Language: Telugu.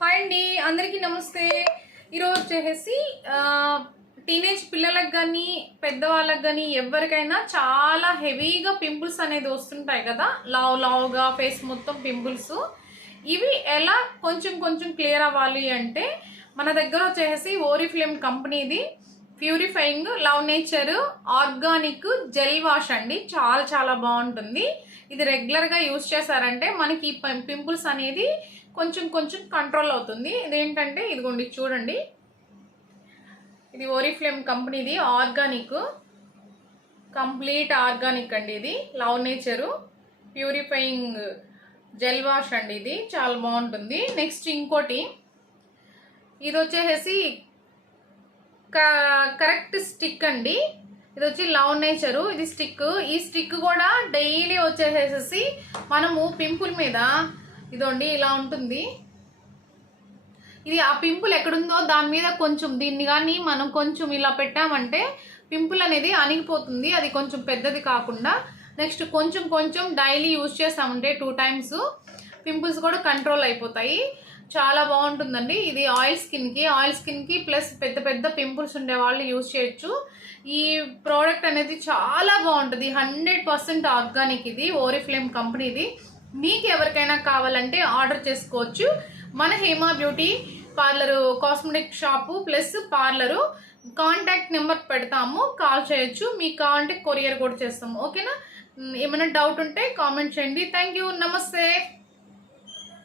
హాయ్ అండి, అందరికీ నమస్తే. ఈరోజు వచ్చేసి టీనేజ్ పిల్లలకు కానీ పెద్దవాళ్ళకి కానీ ఎవరికైనా చాలా హెవీగా పింపుల్స్ అనేది వస్తుంటాయి కదా, లావుగా ఫేస్ మొత్తం పింపుల్స్. ఇవి ఎలా కొంచెం కొంచెం క్లియర్ అవ్వాలి అంటే మన దగ్గర వచ్చేసి ఓరిఫ్లేమ్ కంపెనీది purifying love nature organic gel wash అండి. చాలా చాలా బాగుంటుంది. ఇది రెగ్యులర్గా యూజ్ చేశారంటే మనకి పింపుల్స్ అనేది కొంచెం కొంచెం కంట్రోల్ అవుతుంది. ఇదేంటంటే ఇదిగోండి చూడండి, ఇది ఓరిఫ్లేమ్ కంపెనీది ఆర్గానిక్, కంప్లీట్ ఆర్గానిక్ అండి. ఇది love nature purifying gel wash అండి. ఇది చాలా బాగుంటుంది. నెక్స్ట్ ఇంకోటి, ఇది వచ్చేసి కరెక్ట్ స్టిక్ అండి. ఇది వచ్చి లవ్ నేచరు, ఇది స్టిక్. ఈ స్టిక్ కూడా డైలీ వచ్చేసేసి మనము పింపుల్ మీద ఇదండి ఇలా ఉంటుంది. ఇది ఆ పింపుల్ ఎక్కడుందో దాని మీద కొంచెం దీన్ని కానీ మనం కొంచెం ఇలా పెట్టామంటే పింపుల్ అనేది అణిగిపోతుంది. అది కొంచెం పెద్దది కాకుండా నెక్స్ట్ కొంచెం కొంచెం డైలీ యూజ్ చేస్తామంటే 2 times పింపుల్స్ కూడా కంట్రోల్ అయిపోతాయి. చాలా బాగుంటుందండి. ఇది ఆయిల్ స్కిన్కి ప్లస్ పెద్ద పెద్ద పింపుల్స్ ఉండే వాళ్ళు యూజ్ చేయొచ్చు. ఈ ప్రోడక్ట్ అనేది చాలా బాగుంటుంది. 100% ఆర్గానిక్. ఇది ఓరిఫ్లేమ్ కంపెనీది. మీకు ఎవరికైనా కావాలంటే ఆర్డర్ చేసుకోవచ్చు. మన Hema beauty parlour cosmetic shop plus parlour contact number పెడతాము, కాల్ చేయొచ్చు. మీకు కావాలంటే కొరియర్ కూడా చేస్తాము. ఓకేనా? ఏమైనా డౌట్ ఉంటే కామెంట్ చేయండి. Thank you. నమస్తే.